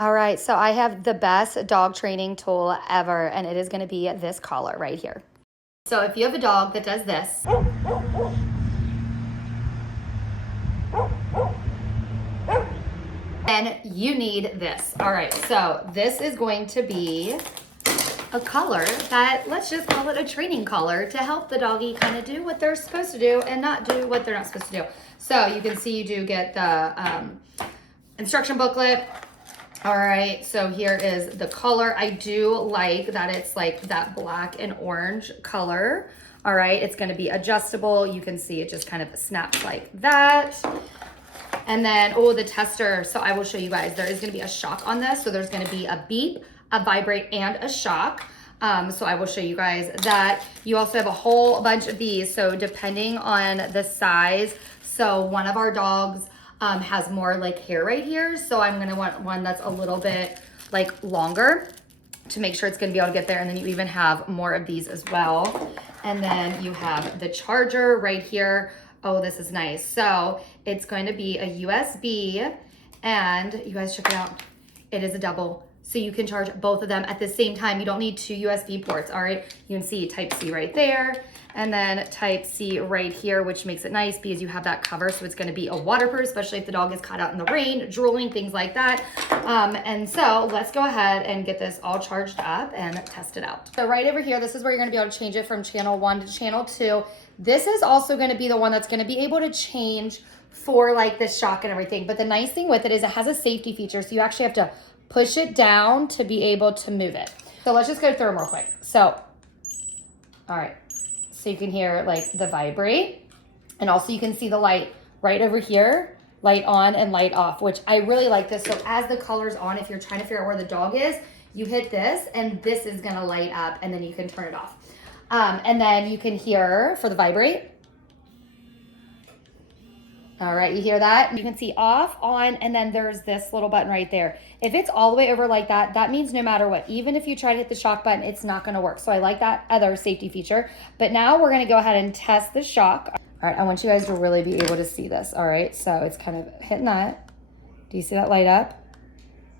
All right, so I have the best dog training tool ever, and it is gonna be this collar right here. So if you have a dog that does this, then you need this. All right, so this is going to be a collar that, let's just call it a training collar to help the doggy kind of do what they're supposed to do and not do what they're not supposed to do. So you can see you do get the instruction booklet. All right, so here is the collar. I do like that it's like that black and orange color. All right, it's gonna be adjustable. You can see it just kind of snaps like that. And then, oh, the tester. So I will show you guys, there is gonna be a shock on this. So there's gonna be a beep, a vibrate, and a shock. So I will show you guys that. You also have a whole bunch of these. So depending on the size, so one of our dogs has more like hair right here. So I'm gonna want one that's a little bit like longer to make sure it's gonna be able to get there. And then you even have more of these as well. And then you have the charger right here. Oh, this is nice. So it's going to be a USB, and you guys check it out. It is a double. So you can charge both of them at the same time. You don't need two USB ports, all right? You can see type C right there, and then type C right here, which makes it nice because you have that cover. So it's gonna be a waterproof, especially if the dog is caught out in the rain, drooling, things like that. And so let's go ahead and get this all charged up and test it out. So right over here, this is where you're gonna be able to change it from channel 1 to channel 2. This is also gonna be the one that's gonna be able to change for like the shock and everything. But the nice thing with it is it has a safety feature. So you actually have to push it down to be able to move it. So let's just go through them real quick. So, all right. So you can hear like the vibrate, and also you can see the light right over here, light on and light off, which I really like this. So as the collar's on, if you're trying to figure out where the dog is, you hit this and this is gonna light up, and then you can turn it off. And then you can hear for the vibrate. All right, you hear that? You can see off, on, and then there's this little button right there. If it's all the way over like that, that means no matter what, even if you try to hit the shock button, it's not gonna work. So I like that other safety feature. But now we're gonna go ahead and test the shock. All right, I want you guys to really be able to see this. All right, so it's kind of hitting that. Do you see that light up?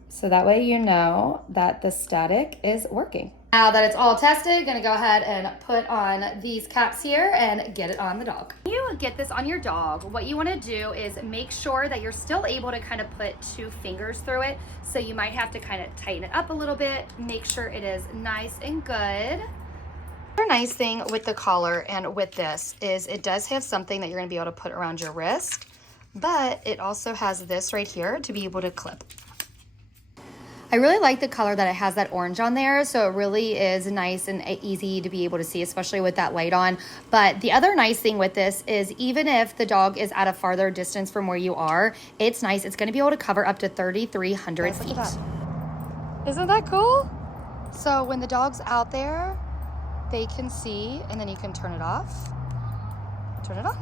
So that way you know that the static is working. Now that it's all tested, gonna go ahead and put on these caps here and get it on the dog. When you get this on your dog, what you wanna do is make sure that you're still able to kind of put 2 fingers through it. So you might have to kind of tighten it up a little bit, make sure it is nice and good. Another nice thing with the collar and with this is it does have something that you're gonna be able to put around your wrist, but it also has this right here to be able to clip. I really like the color that it has that orange on there, so it really is nice and easy to be able to see, especially with that light on. But the other nice thing with this is even if the dog is at a farther distance from where you are, it's nice. It's gonna be able to cover up to 3,300 feet. Isn't that cool? So when the dog's out there, they can see, and then you can turn it off, turn it on.